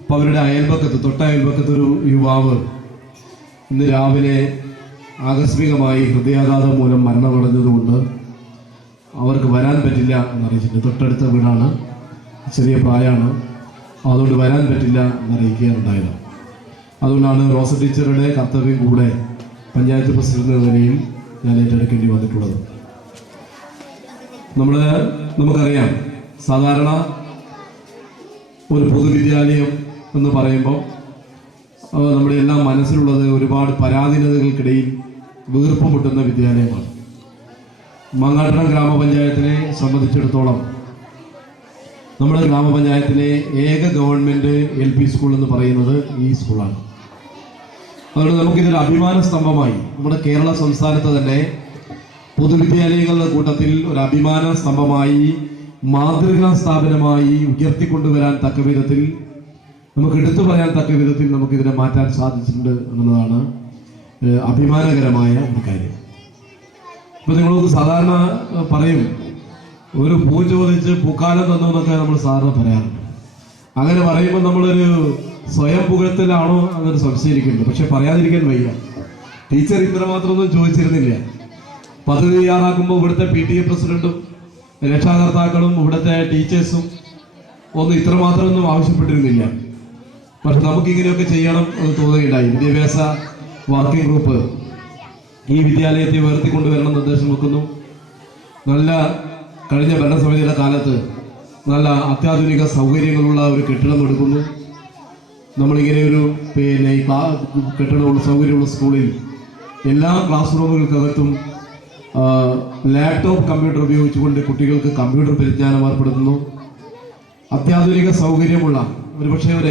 അപ്പോൾ അവരുടെ അയൽപക്കത്ത്, തൊട്ട അയൽപക്കത്തൊരു യുവാവ് ഇന്ന് രാവിലെ ആകസ്മികമായി ഹൃദയാഘാതം മൂലം മരണമടഞ്ഞതുകൊണ്ട് അവർക്ക് വരാൻ പറ്റില്ല എന്നറിയിച്ചിട്ടുണ്ട്. തൊട്ടടുത്ത വീടാണ്, ചെറിയ പ്രായമാണ്, അതുകൊണ്ട് വരാൻ പറ്റില്ല എന്നറിയിക്കുകയുണ്ടായത്. അതുകൊണ്ടാണ് റോസ ടീച്ചറുടെ കർത്തവ്യം കൂടെ പഞ്ചായത്ത് പ്രസിഡന്റ് എന്ന നിലയിൽ ഞാൻ ഏറ്റെടുക്കേണ്ടി വന്നിട്ടുള്ളത്. നമുക്കറിയാം, സാധാരണ ഒരു പൊതുവിദ്യാലയം എന്ന് പറയുമ്പോൾ നമ്മുടെ എല്ലാം മനസ്സിലുള്ളത് ഒരുപാട് പരാധീനതകൾക്കിടയിൽ വീർപ്പ് മുട്ടുന്ന വിദ്യാലയമാണ്. മങ്ങാട്ടണം ഗ്രാമപഞ്ചായത്തിനെ സംബന്ധിച്ചിടത്തോളം നമ്മുടെ ഗ്രാമപഞ്ചായത്തിലെ ഏക ഗവൺമെൻറ് LP സ്കൂൾ എന്ന് പറയുന്നത് ഈ സ്കൂളാണ്. അതുകൊണ്ട് നമുക്കിതൊരു അഭിമാന സ്തംഭമായി, നമ്മുടെ കേരള സംസ്ഥാനത്ത് തന്നെ പൊതുവിദ്യാലയങ്ങളുടെ കൂട്ടത്തിൽ ഒരു അഭിമാന സ്തംഭമായി, മാതൃകാ സ്ഥാപനമായി ഉയർത്തിക്കൊണ്ടുവരാൻ തക്ക വിധത്തിൽ, നമുക്ക് എടുത്തു പറയാൻ തക്ക വിധത്തിൽ നമുക്കിതിനെ മാറ്റാൻ സാധിച്ചിട്ടുണ്ട് എന്നുള്ളതാണ് അഭിമാനകരമായ ഒരു കാര്യം. ഇപ്പൊ നിങ്ങളൊക്കെ സാധാരണ പറയും, ഒരു പൂ ചോദിച്ച് പൂക്കാലം തന്നു എന്നൊക്കെ നമ്മൾ സാധാരണ പറയാറുണ്ട്. അങ്ങനെ പറയുമ്പോൾ നമ്മളൊരു സ്വയം പുകഴ്ത്തലാണോ എന്നൊരു സംശയിക്കുന്നുണ്ട്. പക്ഷെ പറയാതിരിക്കാൻ വയ്യ, ടീച്ചർ ഇത്രമാത്രമൊന്നും ചോദിച്ചിരുന്നില്ല. പദ്ധതി തയ്യാറാക്കുമ്പോൾ ഇവിടുത്തെ PTA പ്രസിഡന്റും രക്ഷാകർത്താക്കളും ഇവിടുത്തെ ടീച്ചേഴ്സും ഒന്നും ഇത്രമാത്രമൊന്നും ആവശ്യപ്പെട്ടിരുന്നില്ല. പക്ഷെ നമുക്കിങ്ങനെയൊക്കെ ചെയ്യണം എന്ന് തോന്നുകയുണ്ടായി. വിദ്യാഭ്യാസ വർക്കിംഗ് ഗ്രൂപ്പ് ഈ വിദ്യാലയത്തെ ഉയർത്തിക്കൊണ്ടുവരണം നിർദ്ദേശം വെക്കുന്നു. കഴിഞ്ഞ ഭരണസമിതിയുടെ കാലത്ത് നല്ല അത്യാധുനിക സൗകര്യങ്ങളുള്ള ഒരു കെട്ടിടം എടുക്കുന്നു. നമ്മളിങ്ങനെ ഒരു ഈ കെട്ടിടമുള്ള സൗകര്യമുള്ള സ്കൂളിൽ എല്ലാ ക്ലാസ് റൂമുകൾക്കകത്തും ലാപ്ടോപ്പ് കമ്പ്യൂട്ടർ ഉപയോഗിച്ചുകൊണ്ട് കുട്ടികൾക്ക് കമ്പ്യൂട്ടർ പരിജ്ഞാനം ഏർപ്പെടുത്തുന്നു. അത്യാധുനിക സൗകര്യമുള്ള ഒരുപക്ഷെ ഒരു